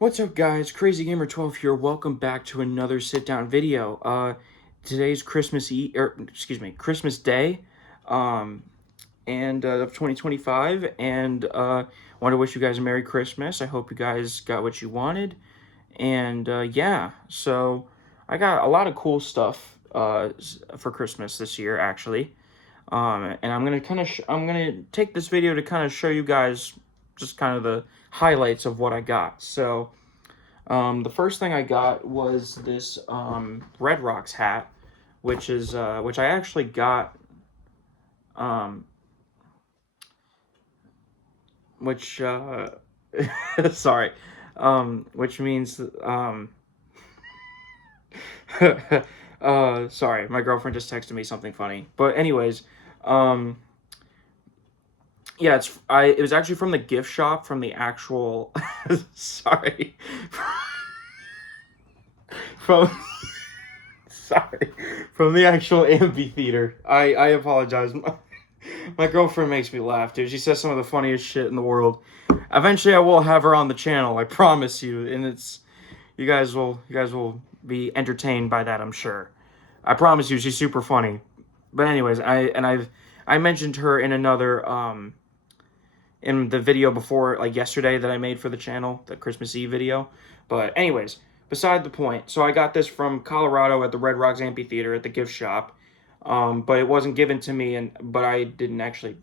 What's up, guys? Crazy Gamer 12 here. Welcome back to another sit-down video. Today's Christmas Christmas Day, um, of 2025, and want to wish you guys a Merry Christmas. I hope you guys got what you wanted, and yeah. So I got a lot of cool stuff for Christmas this year, actually. And I'm gonna take this video to kind of show you guys just kind of the highlights of what I got. So. The first thing I got was this Red Rocks hat, which I actually got, um, which sorry, which means sorry, my girlfriend just texted me something funny. But anyways, um, yeah, it was actually from the gift shop from the actual sorry from sorry, from the actual amphitheater. I apologize. My girlfriend makes me laugh, dude. She says some of the funniest shit in the world. Eventually, I will have her on the channel. I promise you, and you guys will be entertained by that. I'm sure. I promise you, she's super funny. But anyways, I mentioned her in another in the video before, like yesterday, that I made for the channel, the Christmas Eve video. But anyways, beside the point. So I got this from Colorado at the Red Rocks Amphitheater at the gift shop. But it wasn't given to me, but I didn't actually.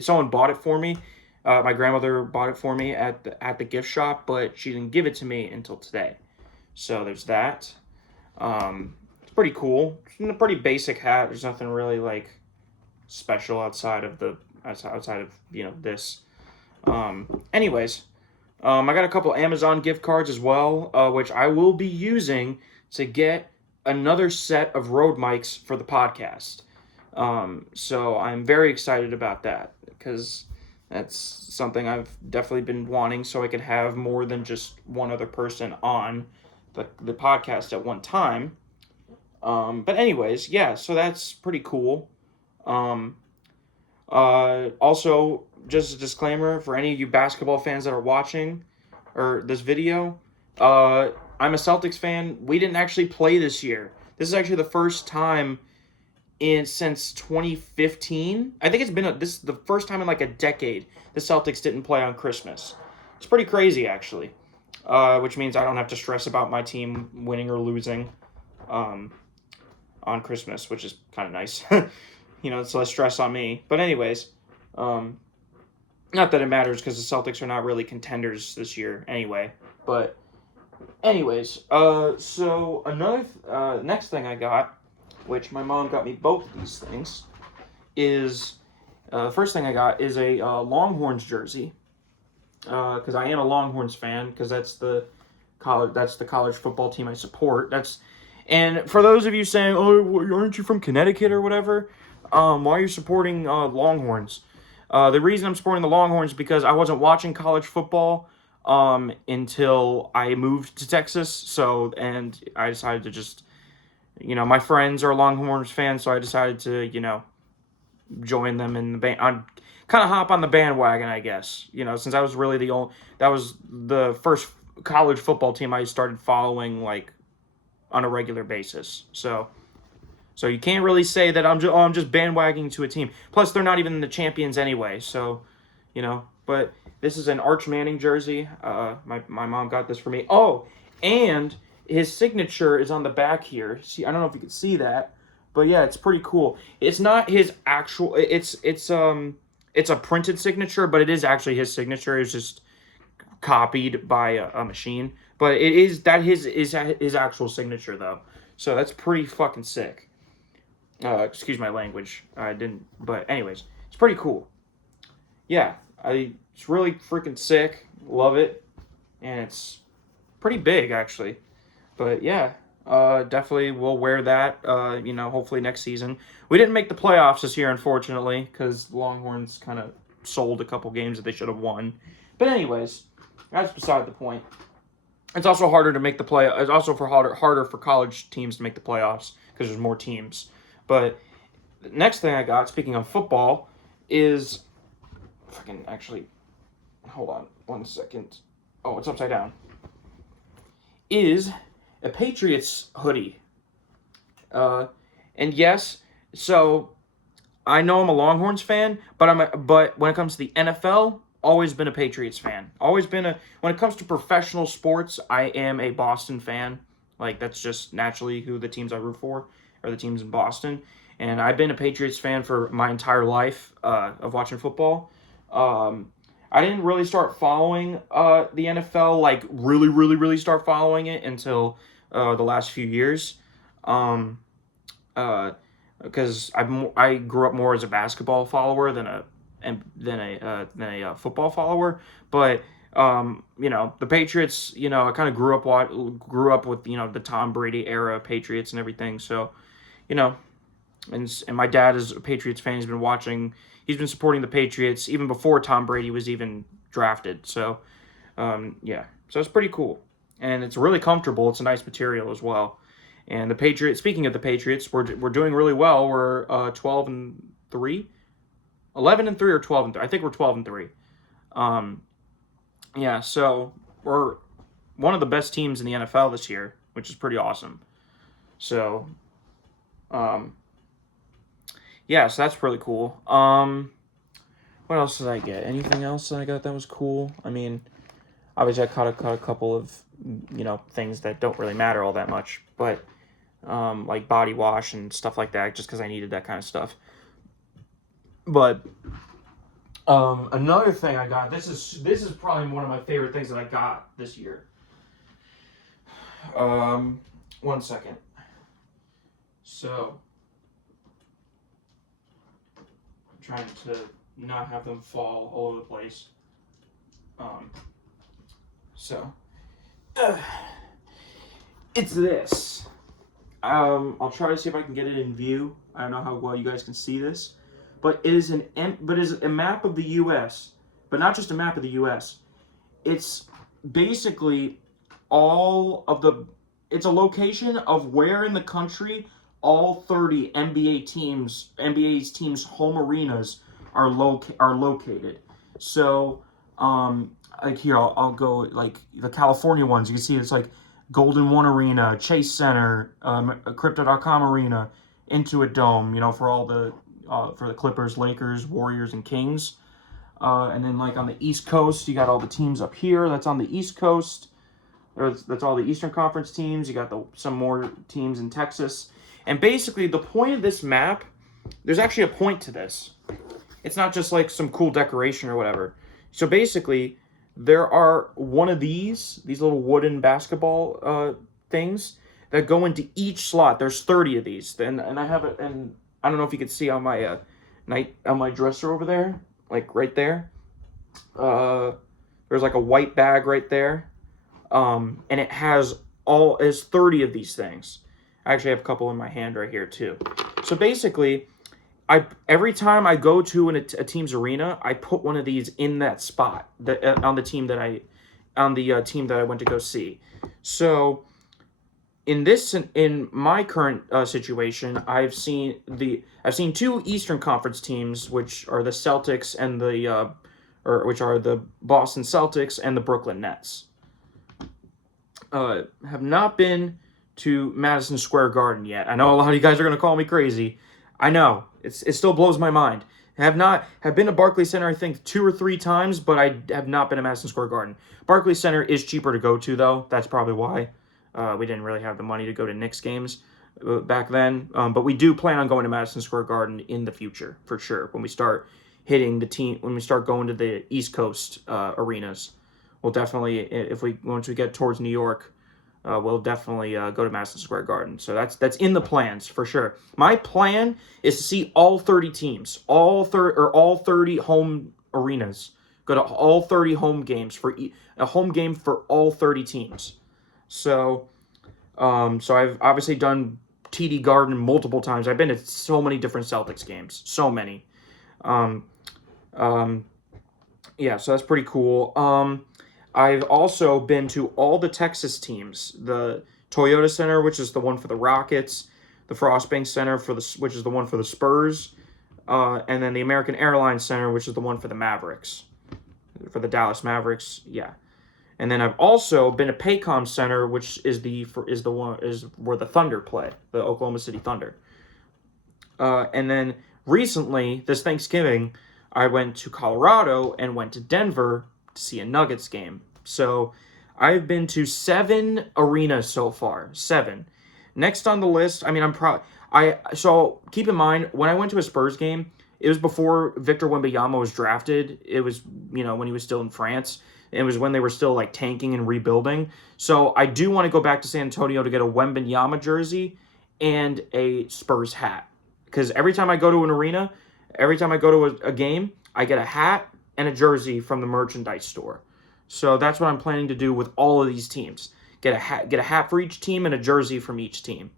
Someone bought it for me. My grandmother bought it for me at the gift shop, but she didn't give it to me until today. So there's that. It's pretty cool. It's a pretty basic hat. There's nothing really like special outside of this. Anyways, I got a couple Amazon gift cards as well, which I will be using to get another set of Rode mics for the podcast. So I'm very excited about that because that's something I've definitely been wanting, so I could have more than just one other person on the podcast at one time. But anyways, yeah, so that's pretty cool. Um, Also, just a disclaimer for any of you basketball fans that are watching or this video, I'm a Celtics fan. We didn't actually play this year. This is actually the first time in since 2015. I think this is the first time in like a decade the Celtics didn't play on Christmas. It's pretty crazy, actually. Which means I don't have to stress about my team winning or losing um, on Christmas, which is kind of nice. It's less stress on me. But anyways, um, not that it matters because the Celtics are not really contenders this year anyway. But anyways, so another next thing I got, which my mom got me both of these things, is the first thing I got is a Longhorns jersey. Because I am a Longhorns fan, because that's the college football team I support. And for those of you saying, "Oh, aren't you from Connecticut or whatever?" Why are you supporting Longhorns? The reason I'm supporting the Longhorns is because I wasn't watching college football until I moved to Texas. And I decided to just, my friends are Longhorns fans, so I decided to, join them in the band. Kind of hop on the bandwagon, I guess. Since that was the first college football team I started following like on a regular basis. So you can't really say that I'm just bandwagoning to a team. Plus, they're not even the champions anyway. So, But this is an Arch Manning jersey. My mom got this for me. Oh, and his signature is on the back here. See, I don't know if you can see that, but yeah, it's pretty cool. It's not his actual. It's a printed signature, but it is actually his signature. It's just copied by a machine. But it is his actual signature though. So that's pretty fucking sick. Excuse my language. I didn't, but anyways, it's pretty cool. Yeah, it's really freaking sick. Love it, and it's pretty big actually. But yeah, definitely will wear that. Hopefully next season. We didn't make the playoffs this year, unfortunately, because Longhorns kind of sold a couple games that they should have won. But anyways, that's beside the point. It's also harder to make the play. It's also harder for college teams to make the playoffs because there's more teams. But the next thing I got, speaking of football, is hold on 1 second. Oh, it's upside down. is a Patriots hoodie. And yes, so I know I'm a Longhorns fan, but when it comes to the NFL, always been a Patriots fan. Always been when it comes to professional sports, I am a Boston fan. Like, that's just naturally who the teams I root for, are the teams in Boston. And I've been a Patriots fan for my entire life of watching football. I didn't really start following the NFL, like really, really, really start following it until the last few years. Because I grew up more as a basketball follower than a football follower. But the Patriots, I kind of grew up with the Tom Brady era Patriots and everything. So, and my dad is a Patriots fan. He's been watching. He's been supporting the Patriots even before Tom Brady was even drafted. So, yeah. So it's pretty cool, and it's really comfortable. It's a nice material as well. And the Patriots. Speaking of the Patriots, we're doing really well. We're 12-3, 11-3 or 12-3. I think we're 12-3. Yeah. So we're one of the best teams in the NFL this year, which is pretty awesome. So, yeah. So that's really cool. What else did I get? Anything else that I got that was cool? I mean, obviously I caught a couple of things that don't really matter all that much, but like body wash and stuff like that, just because I needed that kind of stuff. But another thing I got, this is probably one of my favorite things that I got this year. 1 second. So, I'm trying to not have them fall all over the place. It's this. I'll try to see if I can get it in view. I don't know how well you guys can see this, but it is a map of the U.S., but not just a map of the U.S. It's basically it's a location of where in the country all 30 NBA's teams' home arenas are located. So, like here, I'll go like the California ones. You can see it's like Golden One Arena, Chase Center, Crypto.com Arena, Intuit Dome. For all for the Clippers, Lakers, Warriors, and Kings. And then like on the East Coast, you got all the teams up here. That's on the East Coast. That's all the Eastern Conference teams. You got some more teams in Texas. And basically, the point of this map, there's actually a point to this. It's not just like some cool decoration or whatever. So basically, there are one of these little wooden basketball things that go into each slot. There's 30 of these, and I have it. And I don't know if you can see on my on my dresser over there, like right there. There's like a white bag right there, and it has 30 of these things. I actually have a couple in my hand right here too. So basically, every time I go to a team's arena, I put one of these in that spot on the team that I went to go see. So in my current situation, I've seen two Eastern Conference teams, which are the Celtics and which are the Boston Celtics and the Brooklyn Nets. Have not been to Madison Square Garden yet. I know a lot of you guys are going to call me crazy. I know. It still blows my mind. Have been to Barclays Center, I think, 2 or 3 times, but I have not been to Madison Square Garden. Barclays Center is cheaper to go to, though. That's probably why. We didn't really have the money to go to Knicks games back then. But we do plan on going to Madison Square Garden in the future, for sure. When we start going to the East Coast arenas, we'll definitely, once we get towards New York, we'll definitely go to Madison Square Garden. So that's in the plans for sure. My plan is to see all 30 teams, all 30 home arenas. Go to all 30 home games for a home game for all 30 teams. So I've obviously done TD Garden multiple times. I've been to so many different Celtics games, so many. Yeah, so that's pretty cool. I've also been to all the Texas teams, the Toyota Center, which is the one for the Rockets, the Frostbank Center which is the one for the Spurs, and then the American Airlines Center, which is the one for the Mavericks, for the Dallas Mavericks. Yeah, And then I've also been to Paycom Center, which is where the Thunder play, the Oklahoma City Thunder. And then recently, this Thanksgiving, I went to Colorado and went to Denver to see a Nuggets game. So I've been to 7 arenas so far. 7. Next on the list, I mean, so keep in mind, when I went to a Spurs game, it was before Victor Wembanyama was drafted. It was, when he was still in France. It was when they were still like tanking and rebuilding. So I do want to go back to San Antonio to get a Wembanyama jersey and a Spurs hat. Because every time I go to an arena, every time I go to a game, I get a hat and a jersey from the merchandise store. So that's what I'm planning to do with all of these teams. Get a hat for each team and a jersey from each team.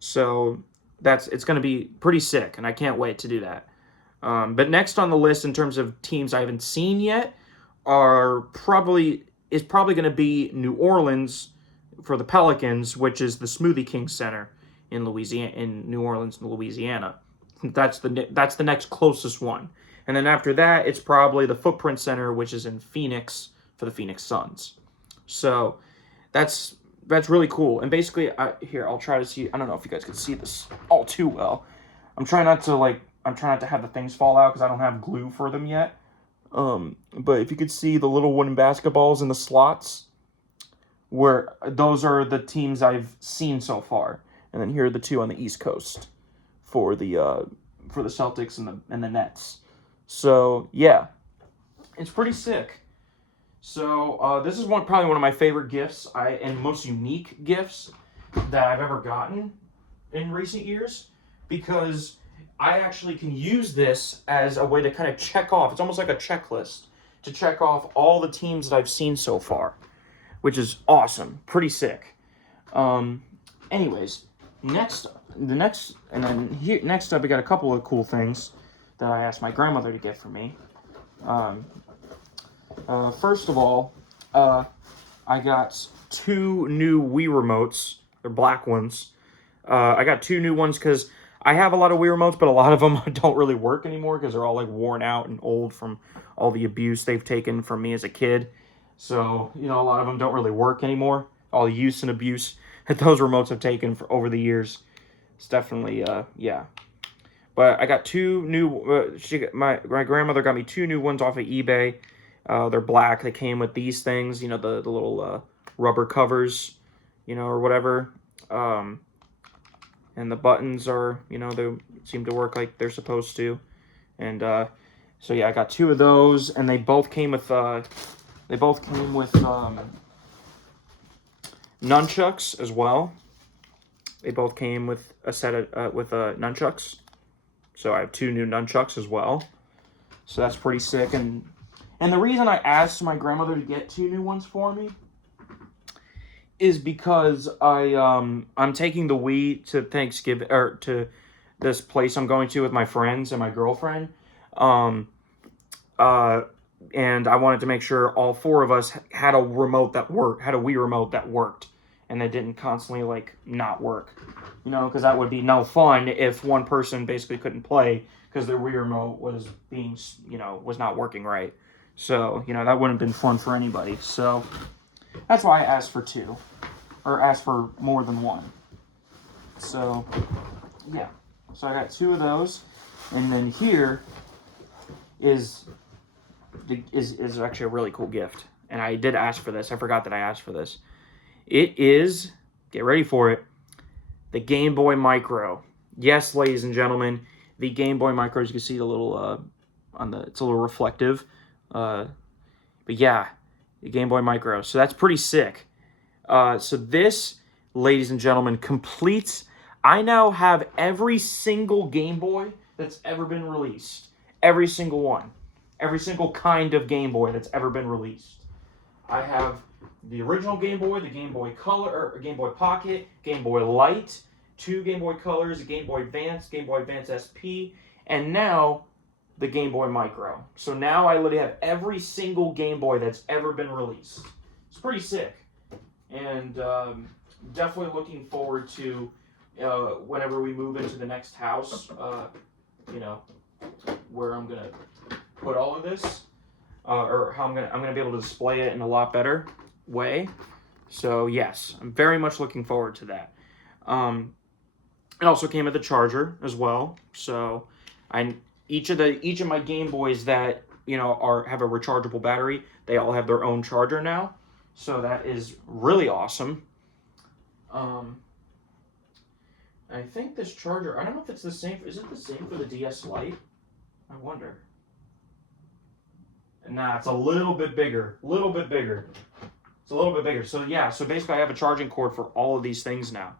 So it's going to be pretty sick, and I can't wait to do that. But next on the list in terms of teams I haven't seen yet is probably going to be New Orleans for the Pelicans, which is the Smoothie King Center in New Orleans, Louisiana. That's the next closest one. And then after that, it's probably the Footprint Center, which is in Phoenix for the Phoenix Suns. So that's really cool. And basically, I'll try to see. I don't know if you guys can see this all too well. I'm trying not to have the things fall out because I don't have glue for them yet. But if you could see the little wooden basketballs in the slots, where those are the teams I've seen so far. And then here are the 2 on the East Coast for the Celtics and the Nets. So yeah, it's pretty sick. So this is probably one of my favorite gifts and most unique gifts that I've ever gotten in recent years, because I actually can use this as a way to kind of check off. It's almost like a checklist to check off all the teams that I've seen so far, which is awesome, pretty sick. Anyways, next up, we got a couple of cool things that I asked my grandmother to get for me. First of all, I got 2 new Wii remotes. They're black ones. I got 2 new ones because I have a lot of Wii remotes, but a lot of them don't really work anymore because they're all like worn out and old from all the abuse they've taken from me as a kid. So, a lot of them don't really work anymore. All the use and abuse that those remotes have taken over the years. It's definitely, yeah. But I got 2 new, my grandmother got me 2 new ones off of eBay. They're black. They came with these things, the little rubber covers, or whatever. And the buttons are, they seem to work like they're supposed to. And so yeah, I got 2 of those, and they both came with nunchucks as well. They both came with a set of nunchucks. So I have 2 new nunchucks as well. So that's pretty sick. And the reason I asked my grandmother to get 2 new ones for me is because I'm taking the Wii to Thanksgiving, or to this place I'm going to with my friends and my girlfriend. And I wanted to make sure all 4 of us had a Wii remote that worked, and that didn't constantly not work. Because that would be no fun if one person basically couldn't play because their Wii remote was was not working right. So, that wouldn't have been fun for anybody. So that's why I asked for 2, or asked for more than 1. So, yeah. So I got 2 of those, and then here is actually a really cool gift. And I did ask for this. I forgot that I asked for this. It is, get ready for it, the Game Boy Micro. Yes, ladies and gentlemen, the Game Boy Micro. As you can see, the little it's a little reflective. But yeah, the Game Boy Micro. So that's pretty sick. So this, ladies and gentlemen, completes. I now have every single Game Boy that's ever been released. Every single one. Every single kind of Game Boy that's ever been released. I have the original Game Boy, the Game Boy Color, or Game Boy Pocket, Game Boy Light, 2 Game Boy Colors, a Game Boy Advance, Game Boy Advance SP, and now the Game Boy Micro. So now I literally have every single Game Boy that's ever been released. It's pretty sick. And definitely looking forward to whenever we move into the next house, where I'm going to put all of this, or how I'm gonna be able to display it in a lot better. way. So yes, I'm very much looking forward to that. It also came with a charger as well. So each of my Game Boys that have a rechargeable battery, they all have their own charger now. So that is really awesome. I think this charger, I don't know if it's the same. Is it the same for the DS Lite? I wonder. Nah, it's a little bit bigger. A little bit bigger. It's a little bit bigger. So yeah, so basically I have a charging cord for all of these things now.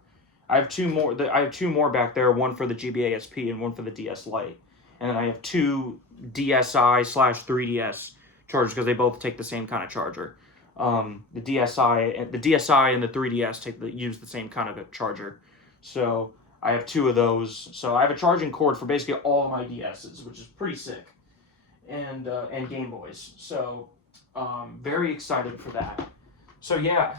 I have two more. I have two more back there. One for the GBA-SP and one for the DS Lite. And then I have two DSi/3DS chargers because they both take the same kind of charger. The DSi and the 3DS use the same kind of a charger. So I have two of those. So I have a charging cord for basically all of my DSs, which is pretty sick, and Game Boys. So very excited for that. So yeah,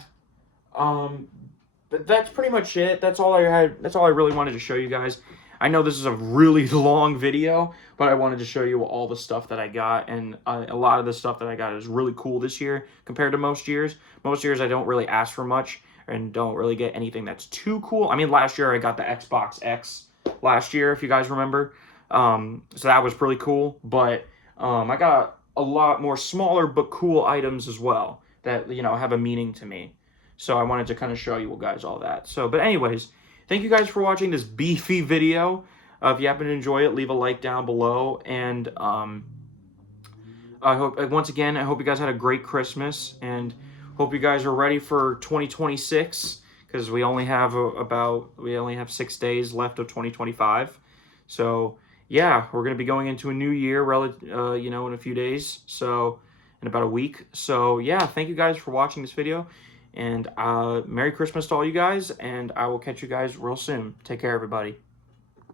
but that's pretty much it. That's all I had. That's all I really wanted to show you guys. I know this is a really long video, but I wanted to show you all the stuff that I got, and a lot of the stuff that I got is really cool this year compared to most years. Most years I don't really ask for much and don't really get anything that's too cool. I mean, last year I got the Xbox X last year, if you guys remember. So that was pretty cool, but I got a lot more smaller but cool items as well that, have a meaning to me. So I wanted to kind of show you guys all that. So, but anyways, thank you guys for watching this beefy video. If you happen to enjoy it, leave a like down below. And I hope you guys had a great Christmas, and hope you guys are ready for 2026, because we only have 6 days left of 2025. So yeah, we're gonna be going into a new year, in a few days. So in about a week. So yeah, thank you guys for watching this video. And Merry Christmas to all you guys, and I will catch you guys real soon. Take care, everybody.